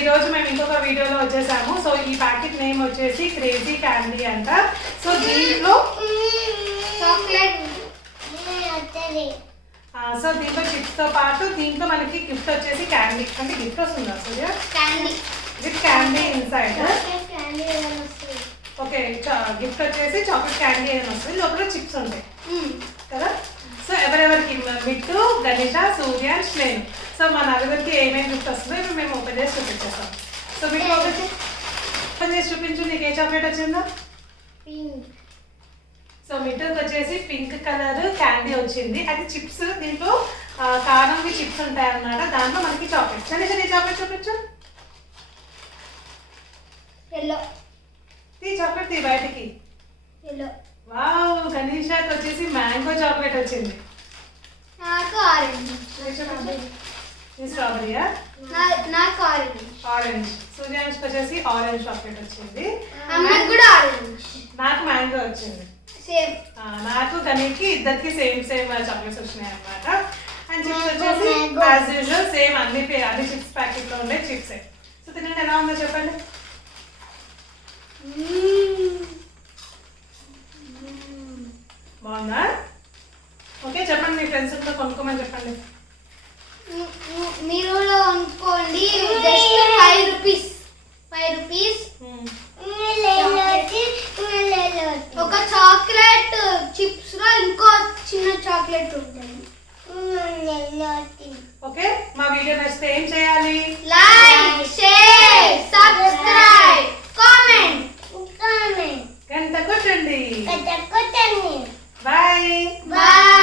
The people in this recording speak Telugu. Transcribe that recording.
ఈ రోజు మేము ఇంకొక వీడియోలో వచ్చేసాము. సో ఈ ప్యాకెట్ నేమ్ వచ్చేసి క్రేజీ క్యాండీ అంట. సో దీంట్లో చాక్లెట్ సో దీంట్లో చిప్స్ తో పాటు దీంట్లో మనకి గిఫ్ట్ వచ్చేసి క్యాండీ అంటే గిఫ్ట్ వస్తుందా Surya? Candy with candy inside. Candy వస్తుంది. ఓకే గిఫ్ట్ వచ్చేసి చాక్లెట్ క్యాండీ అని వస్తుంది, లోపల చిప్స్ ఉంటాయి కదా. సో ఎవరెవరికి మిట్టు, గణేష, సూర్య, నేను. సో మా నలుగురికి ఏమేమి గిఫ్ట్ వస్తుందో ఇప్పుడు మేము ఓపెన్ చేసి చూపించేస్తాం. సో మీకు ఓపెన్ చేసి చూపించు, నీకు ఏ చాక్లెట్ వచ్చిందో. పింక్. సో మిట్టుకి వచ్చేసి పింక్ కలర్ క్యాండీ వచ్చింది. అది చిప్స్, దీంట్లో కారంవి చిప్స్ ఉంటాయి అన్నమాట. దాంట్లో మనకి చాక్లెట్స్. గణేష నీ చాక్లెట్ చూపించు. ఎల్లో. ఈ చాక్లెట్ తీ బయటికి. ఎల్లో. వావ్, గణేషకి వచ్చేసి మ్యాంగో చాక్లెట్ వచ్చింది. నాకు ఆరెంజ్. స్ట్రాబెరీయా? నాకు ఆరెంజ్. ఆరెంజ్. సూర్యానికి వచ్చేసి ఆరెంజ్ చాక్లెట్ వచ్చింది. అమ్మకి కూడా ఆరెంజ్. నాకు మ్యాంగో వచ్చింది. సేమ్. నాకు గణేష్కి ఇద్దరికి సేమ్ చాక్లెట్స్ వచ్చినాయి అన్నమాట. అండ్ చిప్స్ వచ్చేసి యాజ్ యూజువల్ సేమ్ అన్ని చిప్స్ ప్యాకెట్లో ఉండే చిప్సే. సో తినండి, ఎలా ఉందో చెప్పండి. బాగుందా? ఓకే చెప్పండి, మీ ఫ్రెండ్స్తో కొనుక్కోమని చెప్పండి. మీరు అనుకోండి జస్ట్ 5 రూపీస్. 5 రూపీస్ ఒక చాక్లెట్ చిప్స్ లో ఇంకో చిన్న చాక్లెట్ ఉంటుంది. ఓకే, మా వీడియో నచ్చితే ఏం చేయాలి? Like, share, subscribe, comment. గంట కొట్టండి. బాయ్. బాయ్.